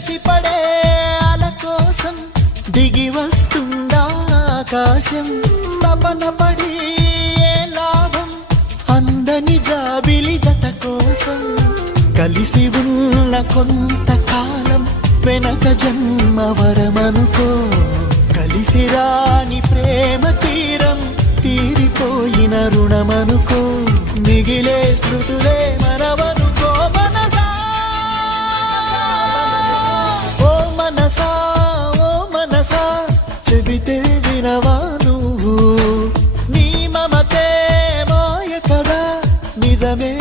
ఎగసిపడే అల కోసం దిగి వస్తుందా ఆకాశం తపన పడి ఏ లాభం అందని జాబిలి జత కోసం కలిసి ఉన్న కొంతకాలం వెనక జన్మ వరమనుకో కలిసి రాని ప్రేమ తీరం తీరిపోయిన రుణమనుకో మిగిలే స్మృతులే మనవనుకో మనసా ఓ మనసా ఓ మనసా చెబితే వినవా నువ్వు నీ మమతే మాయ కదా నిజమే